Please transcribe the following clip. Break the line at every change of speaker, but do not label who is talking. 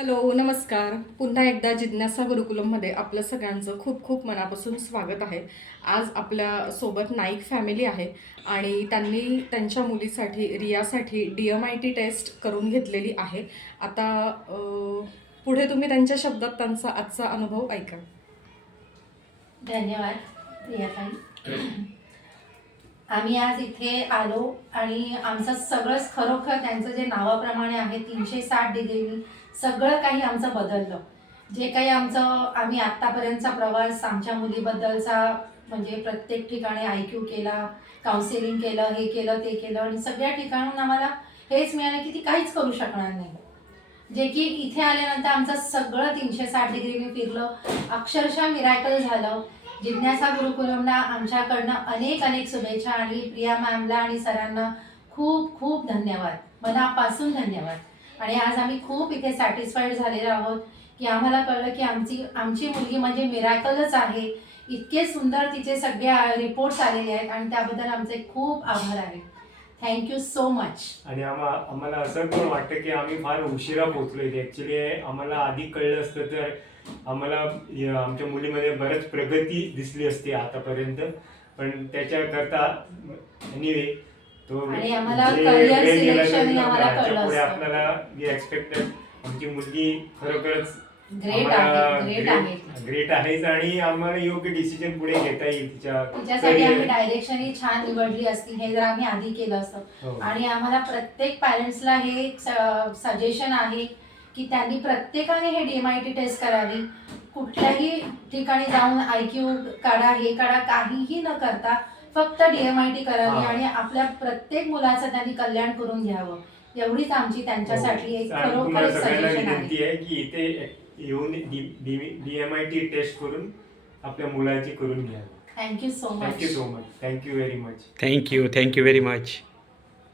Hello नमस्कार. पुन्हा एकदा जिज्ञासा गुरुकुलममध्ये आपलं सगळ्यांचं खूप खूप मनापासून स्वागत आहे. आज आपल्यासोबत नाईक फॅमिली आहे आणि त्यांनी त्यांच्या मुलीसाठी रियासाठी D M I T test करून घेतलेली आहे. आता पुढे तुम्ही त्यांच्या शब्दात त्यांचा आजचा अनुभव ऐका.
धन्यवाद प्रियाताई आम्ही आज इथे आलो आणि आमचं सगळंच खरोखर त्यांचं जे नावाप्रमाणे आहे तीनशे साठ डिग्रीनी सगळं काही आमचं बदललं. जे काही आमचं आम्ही आत्तापर्यंतचा प्रवास आमच्या मुलीबद्दलचा म्हणजे प्रत्येक ठिकाणी आय क्यू केला काउन्सिलिंग केलं हे केलं ते केलं आणि सगळ्या ठिकाणून आम्हाला हेच मिळालं की ती काहीच करू शकणार नाही. जे की इथे आल्यानंतर आमचं सगळं तीनशे साठ डिग्रीने फिरलं. अक्षरशः मिरायकल झालं. जिज्ञासा गुरुकुलमला आमच्याकडनं अनेक अनेक शुभेच्छा आणि प्रिया मॅमला आणि सरांना खूप खूप धन्यवाद. मनापासून धन्यवाद. आणि आज आम्ही खूप इथे सॅटिस्फाईड झालेलो आहोत की आम्हाला कळलं की आमची आमची मुलगी म्हणजे मिराकलच आहे. इतके सुंदर तिचे सगळे रिपोर्ट्स आलेले आहेत आणि त्याबद्दल आमचे खूप आभार आहेत थँक्यू सो मच
आणि आम्हा आम्हाला असं पण वाटतं की आम्ही फार उशिरा पोहोचलो इथे ॲक्च्युली आम्हाला आधी कळलं असतं तर आम्हाला आमच्या मुलीमध्ये बरंच प्रगती दिसली असती आतापर्यंत. पण त्याच्याकरता एनिवे तो
आणि आम्हाला
आमची मुलगी खरोखरच
ग्रेट आहे ग्रेट आहे.
ग्रेट आहेच आणि आम्हाला योग्य डिसिजन पुढे घेता येईल तिच्या
तिच्यासाठी आम्ही डायरेक्शन ही छान निवडली असती हे जर आम्ही आधी केलं असतं.
हो.
आणि आम्हाला प्रत्येक पॅरेंट्सला हे सजेशन आहे की त्यांनी प्रत्येकाने हे डीएमआयटी टेस्ट करावी. कुठल्याही ठिकाणी जाऊन आय क्यू काढा हे काढा काहीही न करता फक्त डीएमआयटी करावी. आणि आपल्या प्रत्येक मुलाचं त्यांनी कल्याण करून घ्यावं. एवढीच आमची त्यांच्यासाठी एक
हो. आणि
खरोखर
सगळ्यांना
सजेशन आहे
विनंती आहे की इथे येऊन डीएमआयटी टेस्ट करून आपल्या मुलाची करून घ्या
thank you so
thank you
much
so much thank you very much
Thank you. Thank you very much.